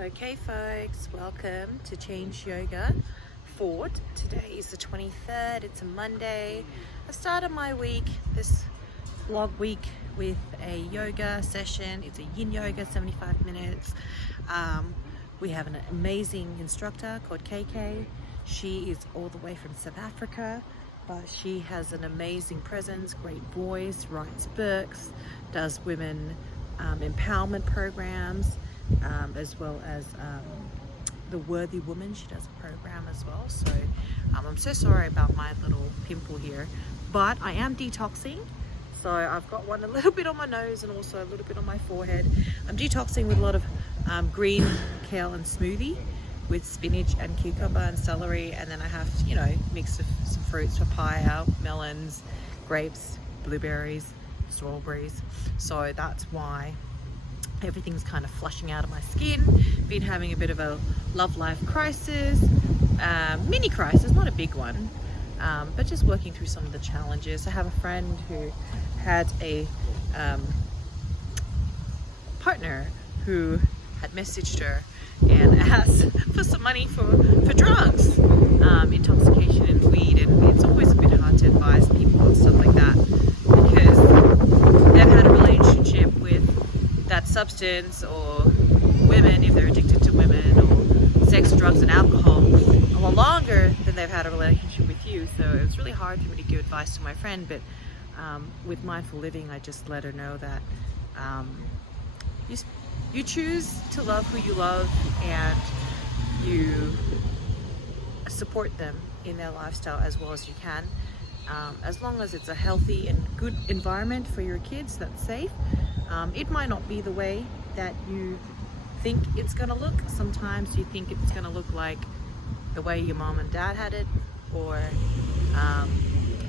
Okay folks, welcome to Change Yoga Fort. Today is the 23rd, it's a Monday. I started my week, this vlog week, with a yoga session. It's a yin yoga, 75 minutes. We have an amazing instructor called KK. She is all the way from South Africa, but she has an amazing presence, great voice, writes books, does women empowerment programs, as well as the Worthy Woman. She does a program as well. So I'm so sorry about my little pimple here, but I am detoxing. So I've got one a little bit on my nose and also a little bit on my forehead. I'm detoxing with a lot of green kale and smoothie with spinach and cucumber and celery, and then I have, you know, mixed of some fruits, papaya, melons, grapes, blueberries, strawberries. So that's why everything's kind of flushing out of my skin. Been having a bit of a love life crisis, mini crisis, not a big one, but just working through some of the challenges. I have a friend who had a partner who had messaged her and asked for some money for drugs, intoxication and weed, and it's always a bit hard to advise people and stuff like that because they've had a relationship with that substance, or women if they're addicted to women, or sex, drugs and alcohol a lot longer than they've had a relationship with you. So it was really hard for me to give advice to my friend, but with mindful living I just let her know that you choose to love who you love and you support them in their lifestyle as well as you can, as long as it's a healthy and good environment for your kids that's safe. It might not be the way that you think it's gonna look. Sometimes you think it's gonna look like the way your mom and dad had it, or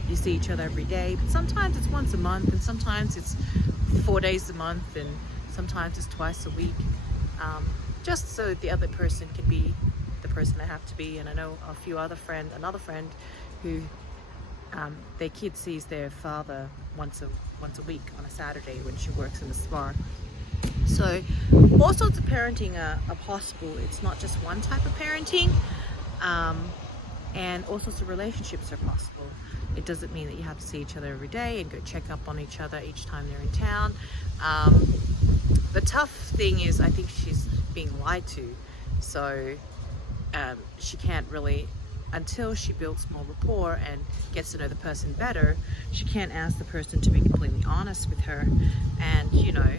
you see each other every day, but sometimes it's once a month, and sometimes it's 4 days a month, and sometimes it's twice a week, just so the other person can be the person they have to be. And I know another friend who their kid sees their father once a week on a Saturday when she works in the spa. So all sorts of parenting are possible. It's not just one type of parenting, and all sorts of relationships are possible. It doesn't mean that you have to see each other every day and go check up on each other each time they're in town. The tough thing is I think she's being lied to, so she can't really, until she builds more rapport and gets to know the person better, she can't ask the person to be completely honest with her. And you know,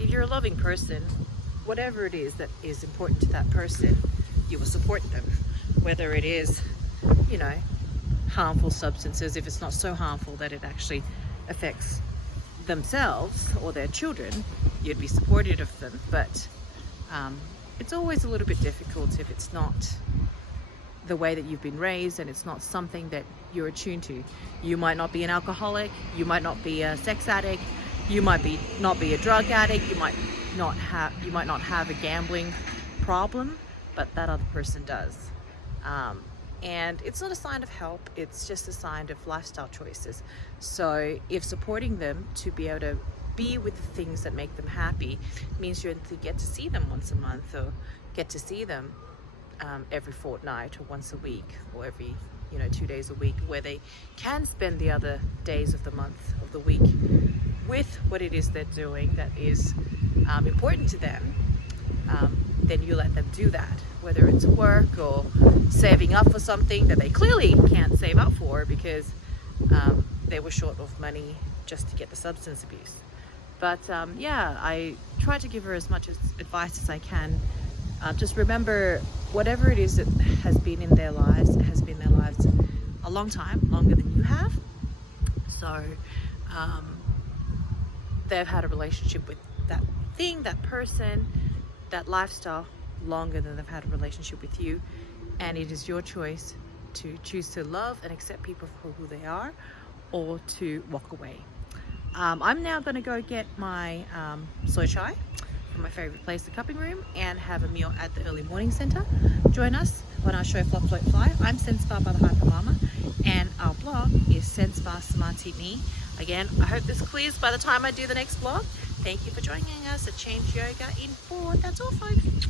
if you're a loving person, whatever it is that is important to that person, you will support them, whether it is, you know, harmful substances. If it's not so harmful that it actually affects themselves or their children, you'd be supportive of them. But it's always a little bit difficult if it's not the way that you've been raised and it's not something that you're attuned to. You might not be an alcoholic, you might not be a sex addict, you might not be a drug addict, you might not have a gambling problem, but that other person does. And it's not a sign of help, it's just a sign of lifestyle choices. So if supporting them to be able to be with the things that make them happy means you get to see them once a month, or get to see them every fortnight, or once a week, or every 2 days a week, where they can spend the other days of the month, of the week, with what it is they're doing that is important to them, then you let them do that, whether it's work or saving up for something that they clearly can't save up for because they were short of money just to get the substance abuse. But yeah, I try to give her as much advice as I can. Just remember, whatever it is that has been in their lives, it has been in their lives a long time, longer than you have. So they've had a relationship with that thing, that person, that lifestyle longer than they've had a relationship with you. And it is your choice to choose to love and accept people for who they are, or to walk away. I'm now going to go get my soy chai from my favorite place, the cupping room, and have a meal at the early morning center. Join us on our show Flop Float Fly. I'm ZenSpa-Hypa Mama, and our blog is ZenSpa-Hypa. Again, I hope this clears by the time I do the next vlog. Thank you for joining us at Change Yoga in Fort. That's all, folks.